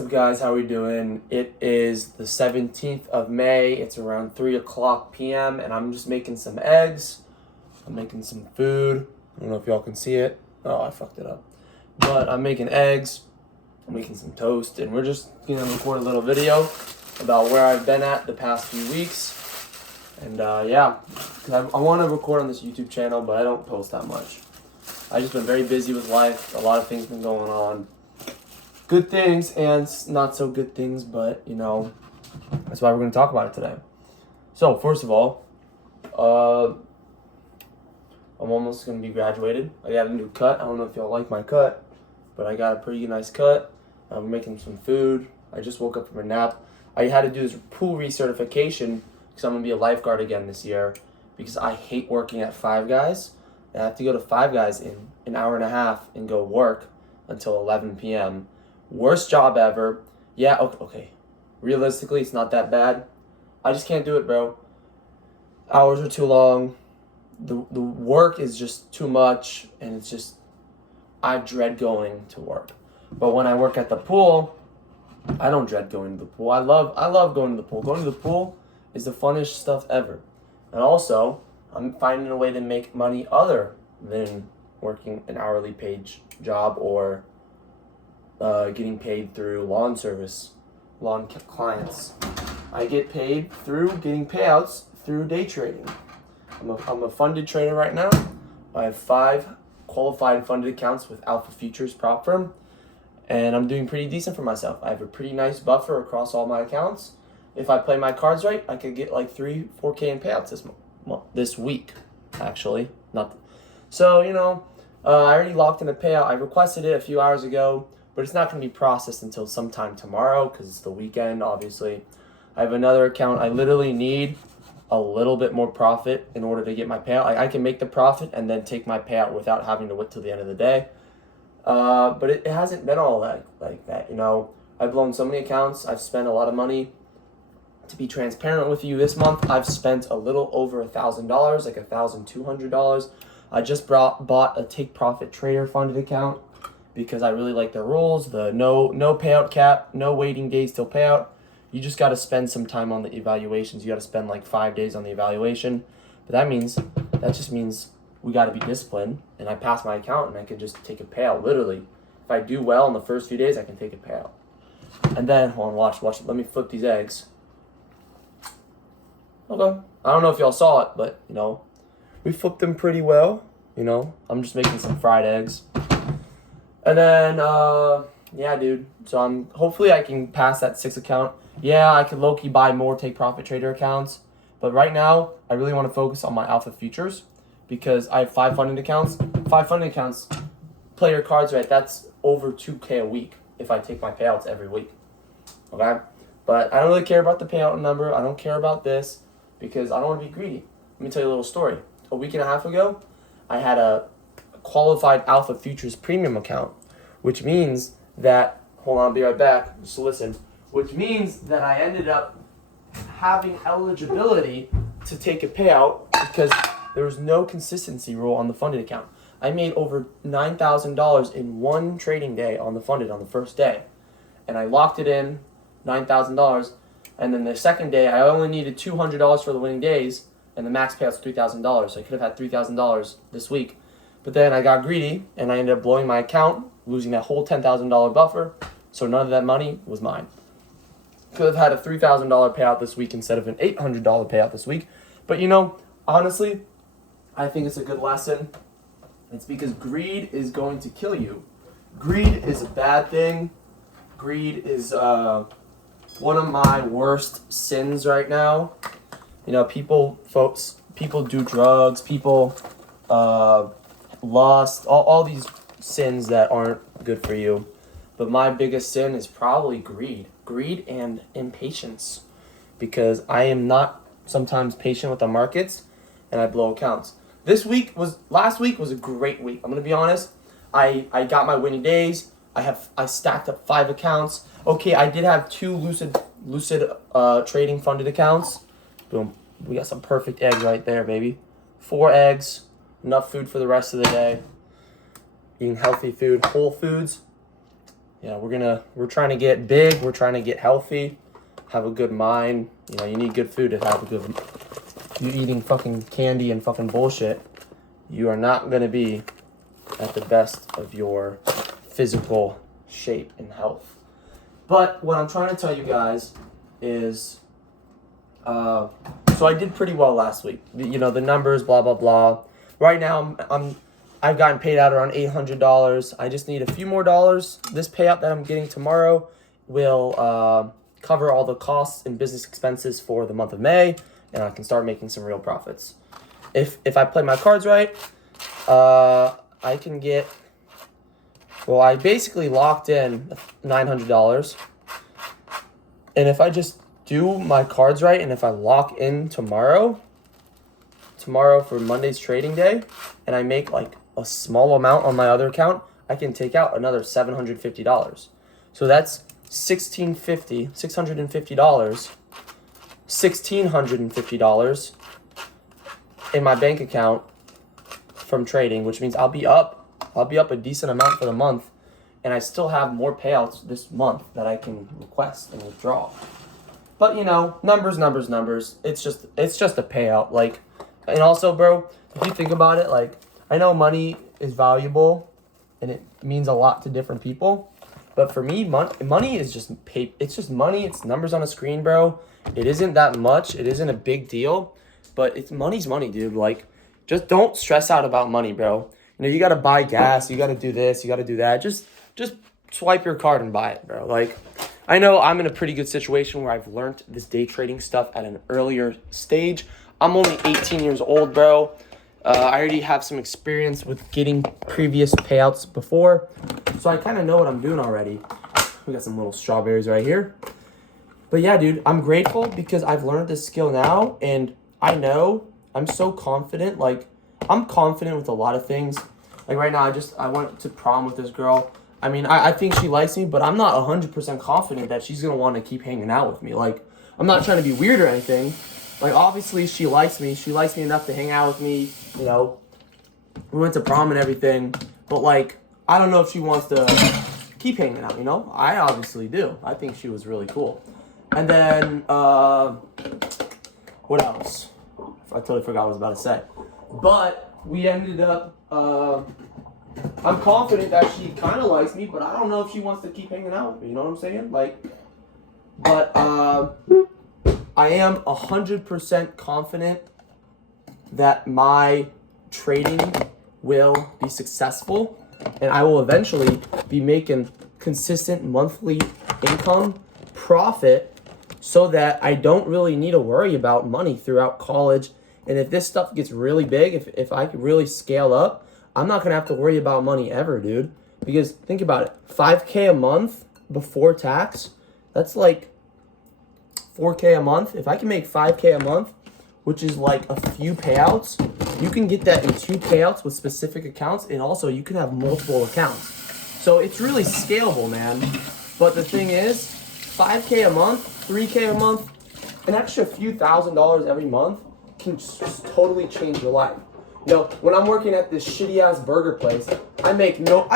What's up, guys? How we doing? It is the 17th of May. It's around 3 o'clock p.m. and I'm just making some eggs. I'm making some food. I don't know if y'all can see it. Oh, I fucked it up. But I'm making eggs. I'm making some toast, and we're just gonna record a little video about where I've been at the past few weeks. And yeah, because I want to record on this YouTube channel, but I don't post that much. I've just been very busy with life. A lot of things been going on. Good things and not so good things, but you know, that's why we're going to talk about it today. So first of all, I'm almost going to be graduated. I got a new cut. I don't know if y'all like my cut, but I got a pretty nice cut. I'm making some food. I just woke up from a nap. I had to do this pool recertification because I'm going to be a lifeguard again this year because I hate working at Five Guys. I have to go to Five Guys in an hour and a half and go work until 11 p.m. Worst job ever. Yeah, okay. Realistically, it's not that bad. I just can't do it, bro. Hours are too long. The work is just too much, and it's just, I dread going to work. But when I work at the pool, I don't dread going to the pool. I love going to the pool. Going to the pool is the funnest stuff ever. And also, I'm finding a way to make money other than working an hourly paid job or getting paid through lawn clients. I get paid through getting payouts through day trading. I'm a funded trader right now. I have 5 qualified funded accounts with Alpha Futures Prop Firm, and I'm doing pretty decent for myself. I have a pretty nice buffer across all my accounts. If I play my cards right, I could get like 3-4K in payouts this week, actually. So, you know, I already locked in a payout. I requested it a few hours ago, but it's not going to be processed until sometime tomorrow because it's the weekend, obviously. I have another account. I literally need a little bit more profit in order to get my payout. I can make the profit and then take my payout without having to wait till the end of the day. But it hasn't been all like that, you know. I've blown so many accounts. I've spent a lot of money. To be transparent with you, this month I've spent a little over $1,000, like $1,200. I just bought a Take Profit Trader funded account because I really like their rules. The no payout cap, no waiting days till payout. You just got to spend some time on the evaluations. You got to spend like 5 days on the evaluation. But that just means we got to be disciplined. And I pass my account and I can just take a payout, literally. If I do well in the first few days, I can take a payout. And then, hold on, watch. Let me flip these eggs. Okay. I don't know if y'all saw it, but, you know, we flipped them pretty well. You know, I'm just making some fried eggs. And then, yeah, dude. So hopefully I can pass that 6 account. Yeah, I could low-key buy more Take Profit Trader accounts. But right now, I really want to focus on my Alpha Futures because I have 5 funded accounts. 5 funded accounts, play your cards right. That's over 2K a week if I take my payouts every week. Okay? But I don't really care about the payout number. I don't care about this because I don't want to be greedy. Let me tell you a little story. A week and a half ago, I had a qualified Alpha Futures premium account, which means that, hold on, I'll be right back, just listen, which means that I ended up having eligibility to take a payout because there was no consistency rule on the funded account. I made over $9,000 in one trading day on the funded on the first day, and I locked it in, $9,000, and then the second day I only needed $200 for the winning days, and the max payout's $3,000, so I could have had $3,000 this week. But then I got greedy, and I ended up blowing my account, losing that whole $10,000 buffer, so none of that money was mine. Could have had a $3,000 payout this week instead of an $800 payout this week. But, you know, honestly, I think it's a good lesson. It's because greed is going to kill you. Greed is a bad thing. Greed is one of my worst sins right now. You know, people do drugs, people lust, all these sins that aren't good for you. But my biggest sin is probably greed and impatience, because I am not sometimes patient with the markets and I blow accounts. Last week was a great week. I'm gonna be honest. I got my winning days. I stacked up 5 accounts. Okay, I did have 2 lucid trading funded accounts. Boom. We got some perfect eggs right there, baby. 4 eggs, enough food for the rest of the day. Eating healthy food, whole foods. we're trying to get big. We're trying to get healthy, have a good mind. You need good food to have a good. You eating fucking candy and fucking bullshit, you are not gonna be at the best of your physical shape and health. But what I'm trying to tell you guys is, so I did pretty well last week. The numbers, blah blah blah. Right now, I've gotten paid out around $800. I just need a few more dollars. This payout that I'm getting tomorrow will cover all the costs and business expenses for the month of May, and I can start making some real profits. If I play my cards right, I can get. Well, I basically locked in $900, and if I just do my cards right, and if I lock in tomorrow for Monday's trading day, and I make like a small amount on my other account, I can take out another $750. So that's $1,650 in my bank account from trading, which means I'll be up a decent amount for the month, and I still have more payouts this month that I can request and withdraw. But numbers. It's just a payout. Like, and also, bro, if you think about it, like, I know money is valuable and it means a lot to different people, but for me, money is just it's just money. It's numbers on a screen, bro. It isn't that much. It isn't a big deal, but money's money, dude. Like, just don't stress out about money, bro. You gotta buy gas. You gotta do this. You gotta do that. Just swipe your card and buy it, bro. Like, I know I'm in a pretty good situation where I've learned this day trading stuff at an earlier stage. I'm only 18 years old, bro. I already have some experience with getting previous payouts before, so I kind of know what I'm doing already. We got some little strawberries right here. But yeah, dude, I'm grateful because I've learned this skill now, and I know I'm so confident. Like, I'm confident with a lot of things. Like, right now, I went to prom with this girl. I mean, I think she likes me, but I'm not 100% confident that she's going to want to keep hanging out with me. Like, I'm not trying to be weird or anything. Like, obviously, she likes me. She likes me enough to hang out with me, We went to prom and everything. But, like, I don't know if she wants to keep hanging out, I obviously do. I think she was really cool. And then, what else? I totally forgot what I was about to say. But we ended up, I'm confident that she kind of likes me, but I don't know if she wants to keep hanging out with me, you know what I'm saying? Like, but I am 100% confident that my trading will be successful, and I will eventually be making consistent monthly income profit so that I don't really need to worry about money throughout college. And if this stuff gets really big, if I could really scale up, I'm not going to have to worry about money ever, dude. Because think about it, $5K a month before tax, that's like $4K a month. If I can make $5K a month, which is like a few payouts, you can get that in 2 payouts with specific accounts, and also you can have multiple accounts. So it's really scalable, man. But the thing is, $5K a month, $3K a month, an extra few $1,000s every month can just totally change your life. When I'm working at this shitty ass burger place, I make no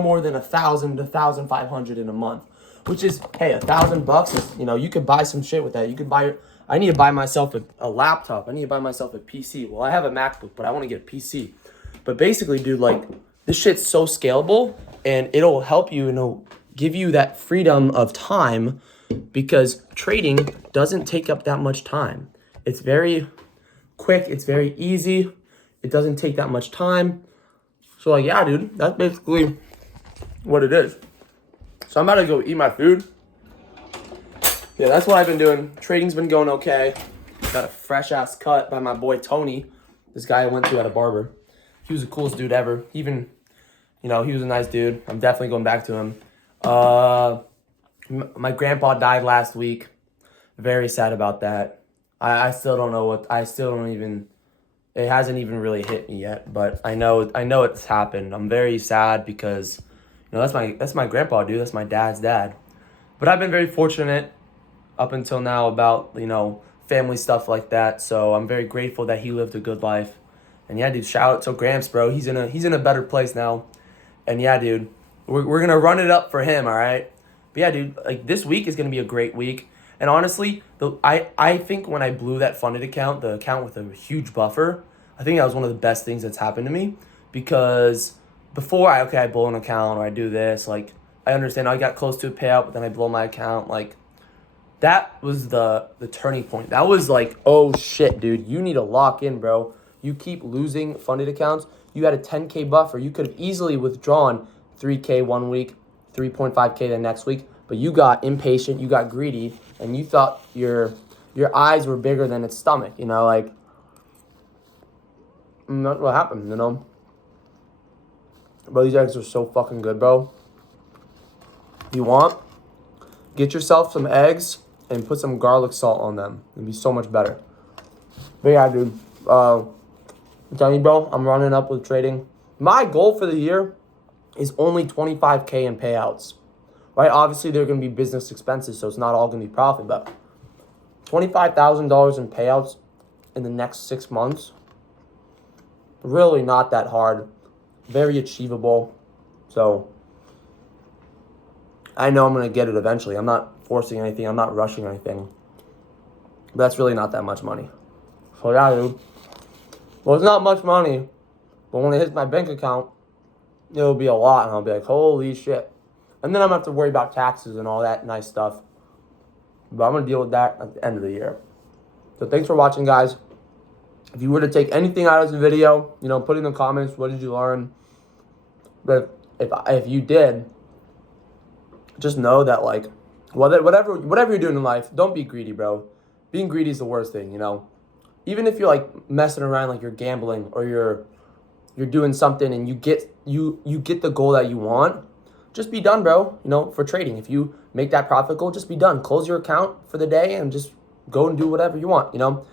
more than $1,000 to $1,500 in a month, which is, hey, $1,000 is, you could buy some shit with that. You could buy. I need to buy myself a laptop. I need to buy myself a PC. Well, I have a MacBook, but I want to get a PC. But basically, dude, like, this shit's so scalable, and it'll help you, give you that freedom of time, because trading doesn't take up that much time. It's very quick. It's very easy. It doesn't take that much time. So, like, yeah, dude, that's basically what it is. So I'm about to go eat my food. Yeah, that's what I've been doing. Trading's been going okay. Got a fresh ass cut by my boy Tony. This guy I went to at a barber. He was the coolest dude ever. Even, he was a nice dude. I'm definitely going back to him. My grandpa died last week. Very sad about that. I still don't know it hasn't even really hit me yet, but I know it's happened. I'm very sad because, that's my grandpa, dude. That's my dad's dad. But I've been very fortunate up until now about, family stuff like that. So I'm very grateful that he lived a good life. And yeah, dude, shout out to Gramps, bro. He's in a better place now. And yeah, dude, We're gonna run it up for him, all right? But yeah, dude, like this week is gonna be a great week. And honestly, I think when I blew that funded account, the account with a huge buffer, I think that was one of the best things that's happened to me because before I blow an account or I do this, like I understand I got close to a payout, but then I blow my account. Like that was the turning point. That was like, oh shit, dude, you need to lock in, bro. You keep losing funded accounts. You had a 10K buffer. You could have easily withdrawn 3K one week, 3.5K the next week, but you got impatient, you got greedy, and you thought your eyes were bigger than its stomach, you know, like that's what happened, you know. Bro, these eggs are so fucking good, bro. If you want, get yourself some eggs and put some garlic salt on them. It'd be so much better. But yeah, dude, I'm telling you, bro, I'm running up with trading. My goal for the year is only 25K in payouts, right? Obviously, there are going to be business expenses, so it's not all going to be profit, but $25,000 in payouts in the next 6 months, really not that hard, very achievable. So I know I'm going to get it eventually. I'm not forcing anything. I'm not rushing anything. But that's really not that much money. So yeah, dude. Well, it's not much money, but when it hits my bank account, it'll be a lot, and I'll be like, holy shit. And then I'm going to have to worry about taxes and all that nice stuff. But I'm going to deal with that at the end of the year. So thanks for watching, guys. If you were to take anything out of this video, you know, put in the comments, what did you learn? But if you did, just know that, like, whatever you're doing in life, don't be greedy, bro. Being greedy is the worst thing, you know. Even if you're, like, messing around, like you're gambling or you're doing something and you get the goal that you want, just be done, bro. You know, for trading, if you make that profit goal, just be done. Close your account for the day and just go and do whatever you want, you know.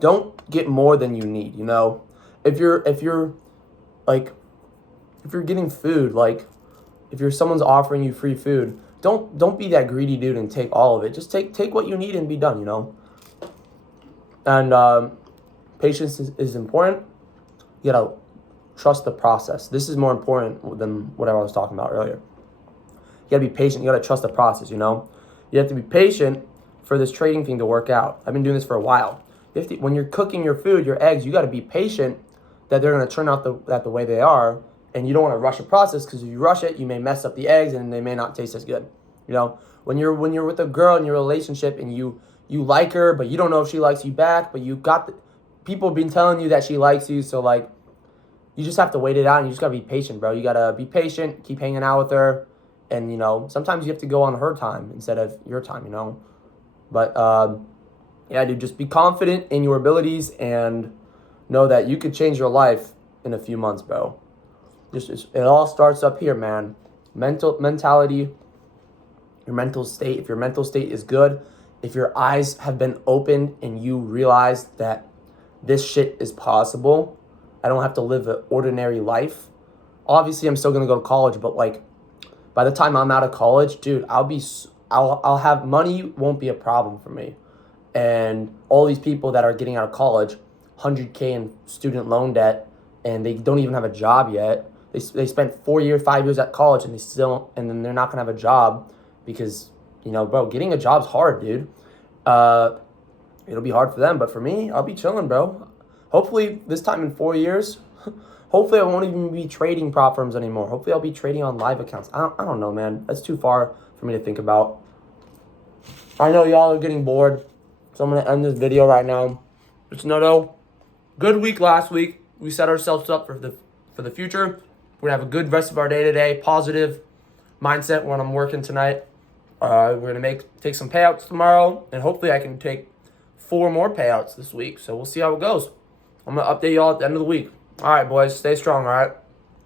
Don't get more than you need, you know. If you're getting food, like if someone's offering you free food, don't be that greedy dude and take all of it. Just take what you need and be done, you know. And patience is important. You gotta trust the process. This is more important than whatever I was talking about earlier. You gotta be patient. You gotta trust the process, you know. You have to be patient for this trading thing to work out. I've been doing this for a while. When you're cooking your food, your eggs, you gotta be patient that they're gonna turn out the way they are, and you don't wanna rush the process, because if you rush it, you may mess up the eggs and they may not taste as good. You know, when you're with a girl in your relationship and you like her, but you don't know if she likes you back, but you got people been telling you that she likes you, so like you just have to wait it out, and you just gotta be patient, bro. You gotta be patient, keep hanging out with her, and you know, sometimes you have to go on her time instead of your time, you know. But yeah, dude, just be confident in your abilities and know that you could change your life in a few months, bro. It all starts up here, man. Mentality, your mental state. If your mental state is good, if your eyes have been opened and you realize that this shit is possible, I don't have to live an ordinary life. Obviously, I'm still gonna go to college, but like by the time I'm out of college, dude, I'll have money, won't be a problem for me. And all these people that are getting out of college, 100K in student loan debt, and they don't even have a job yet. They spent 4 years, 5 years at college, and then they're not gonna have a job because, you know, bro, getting a job's hard, dude. It'll be hard for them, but for me, I'll be chilling, bro. Hopefully, this time in 4 years, hopefully I won't even be trading prop firms anymore. Hopefully I'll be trading on live accounts. I don't know, man. That's too far for me to think about. I know y'all are getting bored, so I'm going to end this video right now. It's no good week last week. We set ourselves up for the future. We're going to have a good rest of our day today. Positive mindset when I'm working tonight. We're going to take some payouts tomorrow, and hopefully I can take 4 more payouts this week. So we'll see how it goes. I'm going to update y'all at the end of the week. All right, boys. Stay strong, all right?